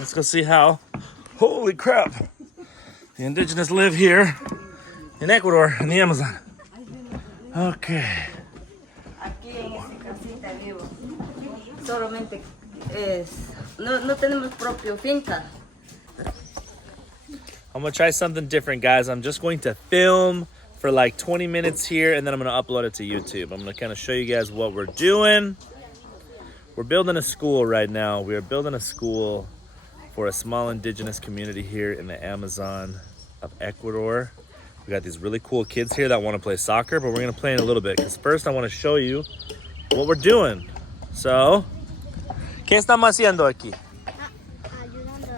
Let's go see how, holy crap, the indigenous live here in Ecuador, in the Amazon. Okay. Aquí en esta casita vivo. Solamente no tenemos propio finca. I'm gonna try something different, guys. I'm just going to film for like 20 minutes here, and then I'm gonna upload it to YouTube. I'm gonna kind of show you guys what we're doing. We're building a school right now. We are building a school for a small indigenous community here in the Amazon of Ecuador. We got these really cool kids here that want to play soccer, but we're gonna play in a little bit, because first I want to show you what we're doing. So, ¿qué estamos haciendo aquí? Ayudando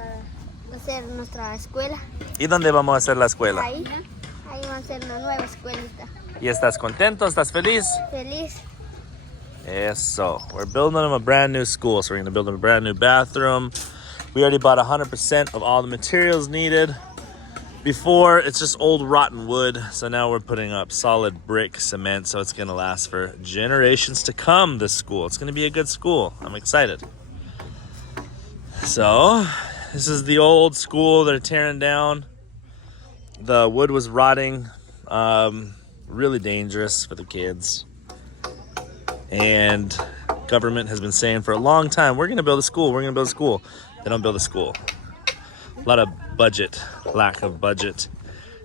a hacer nuestra escuela. ¿Y dónde vamos a hacer la escuela? Ahí va a ser una nueva escuelita. ¿Y estás contento? ¿Estás feliz? Feliz. Eso. We're building them a brand new school. So we're going to build them a brand new bathroom. We already bought 100% of all the materials needed. Before, it's just old rotten wood. So now we're putting up solid brick cement. So it's going to last for generations to come, this school. It's going to be a good school. I'm excited. So, this is the old school they're tearing down. The wood was rotting. Really dangerous for the kids. And government has been saying for a long time, we're going to build a school, we're going to build a school. They don't build a school. A lot of budget, lack of budget.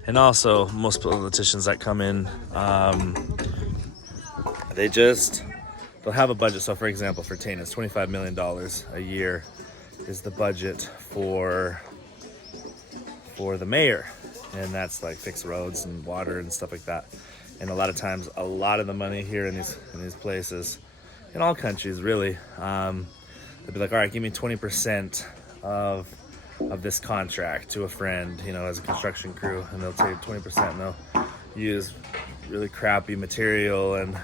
And also, most politicians that come in, they'll have a budget. So for example, for Tana, it's $25 million a year is the budget for the mayor. And that's like fix roads and water and stuff like that. And a lot of times, a lot of the money here in these places, in all countries really, they'll be like, all right, give me 20% of this contract to a friend, you know, as a construction crew, and they'll take 20% and they'll use really crappy material, and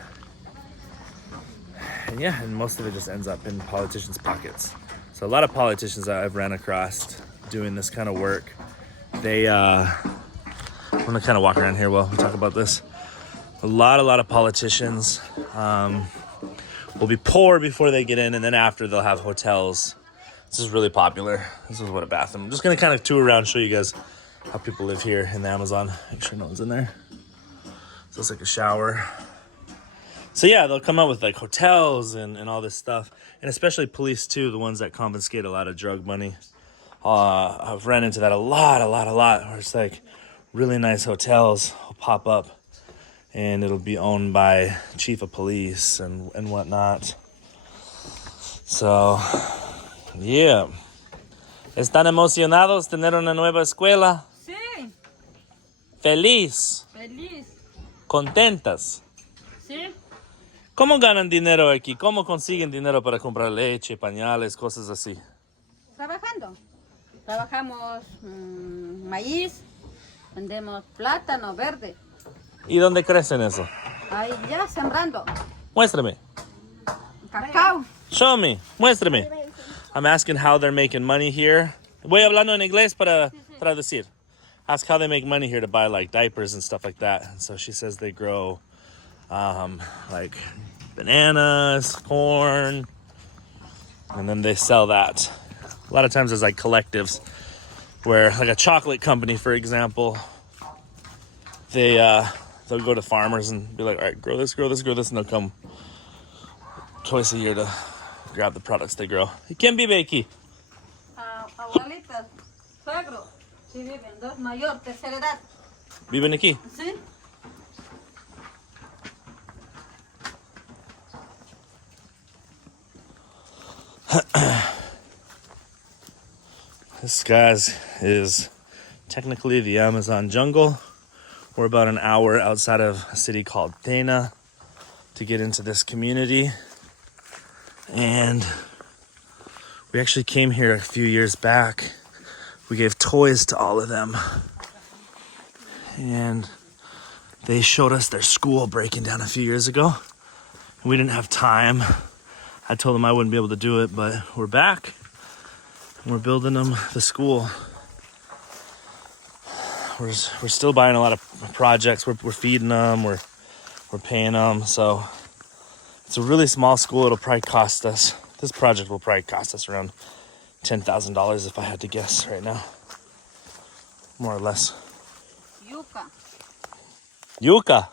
yeah, and most of it just ends up in politicians' pockets. So a lot of politicians that I've ran across doing this kind of work, I'm gonna kind of walk around here while we talk about this. A lot of politicians will be poor before they get in, and then after they'll have hotels. This is really popular. This is what a bathroom. I'm just gonna kind of tour around, show you guys how people live here in the Amazon. Make sure no one's in there. So it's like a shower. So yeah, they'll come out with like hotels and all this stuff, and especially police too, the ones that confiscate a lot of drug money. I've ran into that a lot, where it's like really nice hotels will pop up, and it'll be owned by chief of police and whatnot. So, yeah. ¿Están emocionados tener una nueva escuela? Sí. Feliz. Feliz. Contentas. Sí. ¿Cómo ganan dinero aquí? ¿Cómo consiguen dinero para comprar leche, pañales, cosas así? Trabajando. Trabajamos maíz, vendemos plátano verde. ¿Y dónde crecen eso? Ahí ya sembrando. Muéstrame. Cacao. Show me. Muéstrame. I'm asking how they're making money here. Voy hablando en inglés para traducir. Ask how they make money here to buy like diapers and stuff like that. And so she says they grow like bananas, corn, and then they sell that. A lot of times there's like collectives where, like a chocolate company, for example, they'll go to farmers and be like, all right, grow this, and they'll come twice a year to grab the products they grow. ¿Quién vive aquí? Abuelitas, suegro, sí viven, dos mayor, tercera edad. ¿Viven aquí? Sí. This, guys, is technically the Amazon jungle. We're about an hour outside of a city called Tana to get into this community. And we actually came here a few years back. We gave toys to all of them. And they showed us their school breaking down a few years ago. We didn't have time. I told them I wouldn't be able to do it, but we're back. We're building them the school. We're still buying a lot of projects. We're feeding them. We're paying them. So it's a really small school. It'll probably cost us. This project will probably cost us around $10,000 if I had to guess right now. More or less. Yuca. Yuca.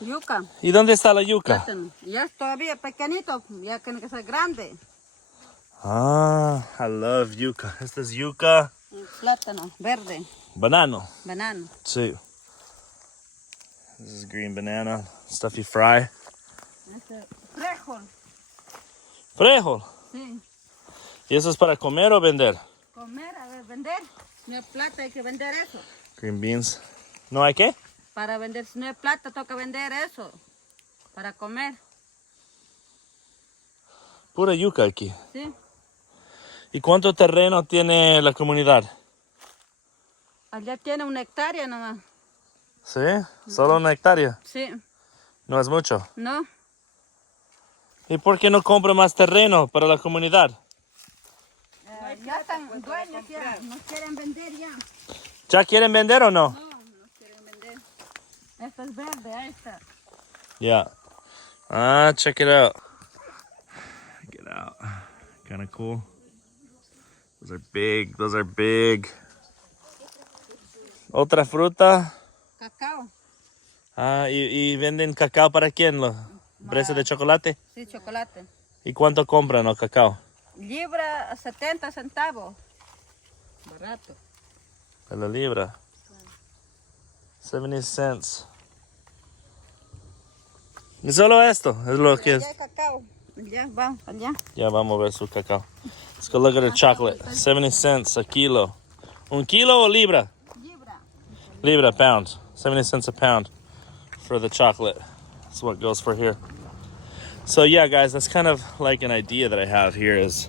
Yuca. ¿Y dónde está la yuca? Plátano. Ya es todavía pequeñito, ya tiene que ser grande. Ah, I love yuca. Este es yuca. Y plátano, verde, Banano. banano. Sí. This is green banana. Stuff you fry. Este, frijol. Frijol. Sí. ¿Y eso es para comer o vender? Comer, a ver, vender. No hay plata, hay que vender eso. Green beans. ¿No hay qué? Para vender, si no hay plata, toca vender eso. Para comer. Pura yuca aquí. Sí. ¿Y cuánto terreno tiene la comunidad? Allá tiene 1 hectárea nomás. ¿Sí? ¿Solo 1 hectárea? Sí. No es mucho. ¿No? ¿Y por qué no compra más terreno para la comunidad? Ya están dueños ya, no quieren vender ya. ¿Ya quieren vender o no? No, no quieren vender. Esta es verde, ahí está. Yeah. Ah, check it out. Get out. Kind of cool. Those are big. Those are big. Otra fruta. Cacao. Ah, y venden cacao para quién? ¿Los precios de chocolate? Sí, chocolate. ¿Y cuánto compran los cacao? Libra 70 centavos. Barato. A la libra. 70 cents. Y solo esto es lo que es. Allá hay cacao. Allá, vamos, allá. Ya vamos a ver su cacao. Let's go look at the chocolate. 70 cents a kilo. ¿Un kilo o libra? Libra. Libra, pound. 70 cents a pound for the chocolate. That's what goes for here. So yeah, guys, that's kind of like an idea that I have here is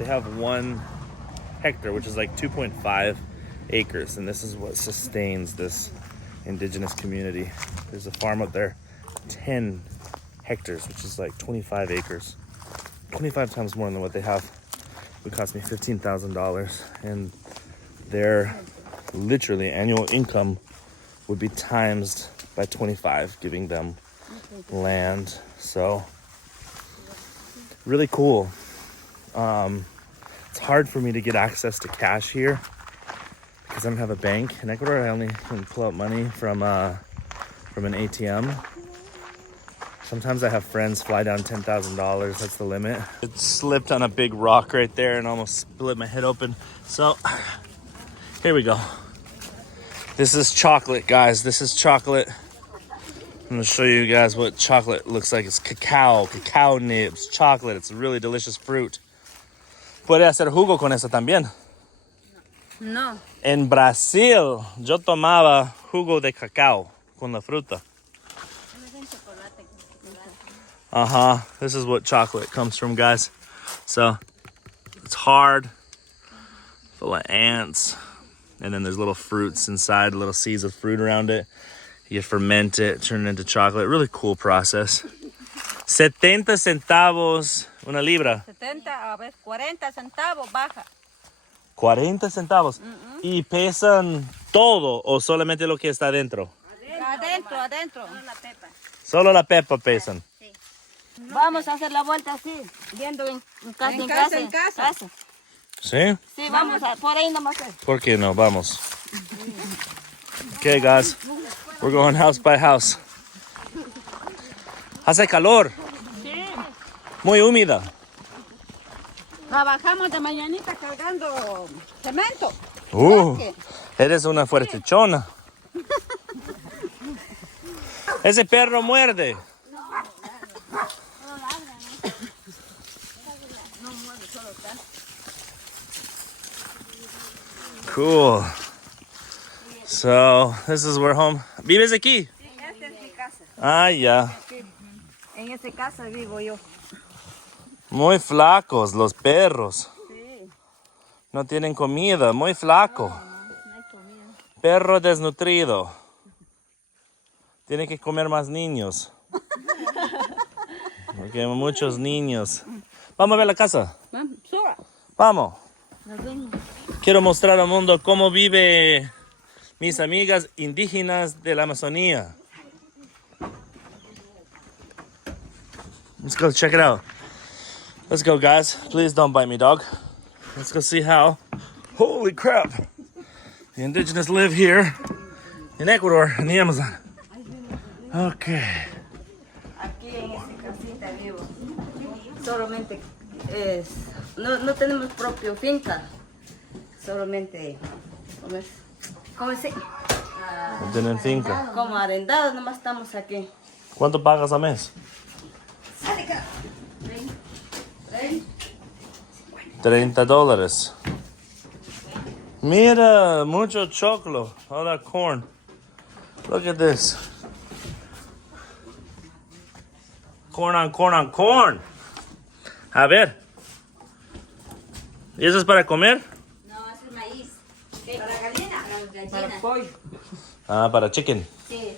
they have 1 hectare, which is like 2.5 acres. And this is what sustains this indigenous community. There's a farm up there, 10 hectares, which is like 25 acres. 25 times more than what they have. It would cost me $15,000. And their literally annual income would be times by 25, giving them land. So really cool. It's hard for me to get access to cash here because I don't have a bank. In Ecuador, I only can pull out money from an ATM. Sometimes I have friends fly down $10,000. That's the limit. It slipped on a big rock right there and almost split my head open. So here we go. This is chocolate, guys. This is chocolate. I'm gonna show you guys what chocolate looks like. It's cacao nibs, chocolate. It's a really delicious fruit. Puede hacer jugo con eso también. No. En Brasil, yo tomaba jugo de cacao con la fruta. This is what chocolate comes from, guys. So it's hard, full of ants, and then there's little fruits inside, little seeds of fruit around it. You ferment it, turn it into chocolate. Really cool process. 70 centavos una libra. 70, a ver, 40 centavos baja. 40 centavos. ¿Y pesan todo o solamente lo que está adentro? Adentro. La pepa. Solo la pepa pesan. Sí. Vamos a hacer la vuelta así, viendo en casa. En casa. ¿Sí? Sí, vamos a, por ahí nomás. ¿Por qué no? Vamos. Okay, guys. We're going house by house. Hace calor. Sí. Muy húmeda. Trabajamos de mañanita cargando cemento. Eres una fuertechona. Ese perro muerde. Cool. So, this is where home. ¿Vives aquí? Sí, esta es mi casa. Ah, ya. En esta casa vivo yo. Muy flacos los perros. Sí. No tienen comida, muy flaco. No hay comida. Perro desnutrido. Tiene que comer más niños. Porque hay muchos niños. Vamos a ver la casa. Vamos, suba. Vamos. Quiero mostrar al mundo cómo vive mis amigas indígenas de la Amazonía. Let's go check it out. Let's go, guys. Please don't bite me, dog. Let's go see how. Holy crap! The indigenous live here in Ecuador, in the Amazon. Okay. Aquí en esta casita vivo. Solamente es, no tenemos propio finca. Solamente, ¿cómo se? No tienen finca. Como arrendados, nomás estamos aquí. ¿Cuánto pagas a mes? $30. Mira, mucho choclo. All that corn. Look at this. Corn on corn on corn. A ver. ¿Y eso es para comer? No, eso es maíz. Para gallina. Para gallina. Pollo. Ah, para chicken. Sí.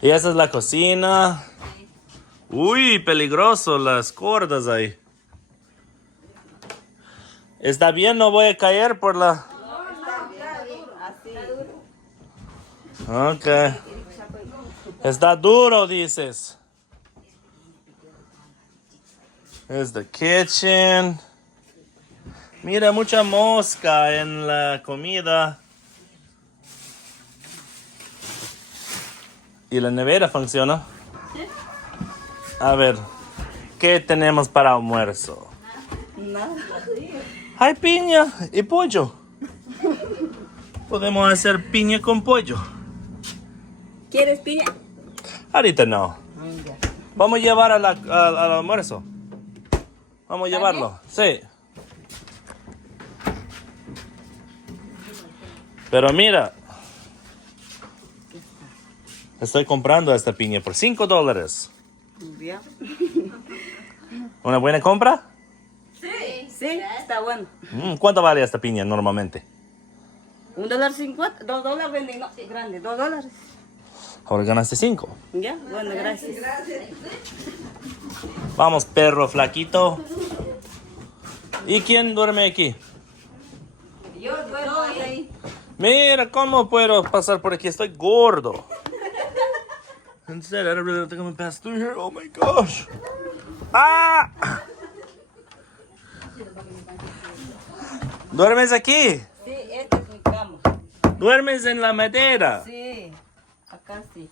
Y esa es la cocina. Uy, peligroso las cuerdas ahí. ¿Está bien? No voy a caer por la... Ok. Está duro, dices. Es the kitchen. Mira, mucha mosca en la comida. ¿Y la nevera funciona? A ver, ¿qué tenemos para almuerzo? Nada. Hay piña y pollo. Podemos hacer piña con pollo. ¿Quieres piña? Ahorita no. Vamos a llevar al almuerzo. Vamos a llevarlo. Sí. Pero mira. Estoy comprando esta piña por $5. Ya. ¿Una buena compra? Sí, está bueno. ¿Cuánto vale esta piña normalmente? $1.50, $2 venden, no, grande, $2. Ahora ganaste 5. Ya, bueno, gracias. Vamos, perro flaquito. ¿Y quién duerme aquí? Yo duermo ahí. Mira, ¿cómo puedo pasar por aquí? Estoy gordo. Instead, I don't really think I'm gonna pass through here. Oh my gosh. ¡Ah! ¿Duermes aquí? Sí, esta es mi cama. ¿Duermes en la madera? Sí, acá sí.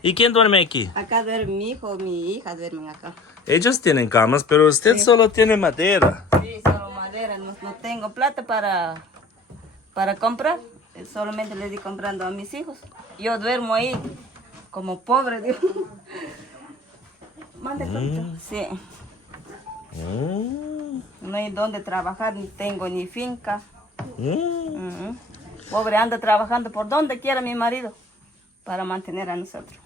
¿Y quién duerme aquí? Acá duerme mi hijo, mi hija duermen acá. Ellos tienen camas, pero usted solo tiene madera. Sí, solo madera, no tengo plata para comprar. Solamente le di comprando a mis hijos. Yo duermo ahí como pobre, digo. Mande sí. No hay donde trabajar, ni tengo ni finca. Pobre anda trabajando por donde quiera mi marido para mantener a nosotros.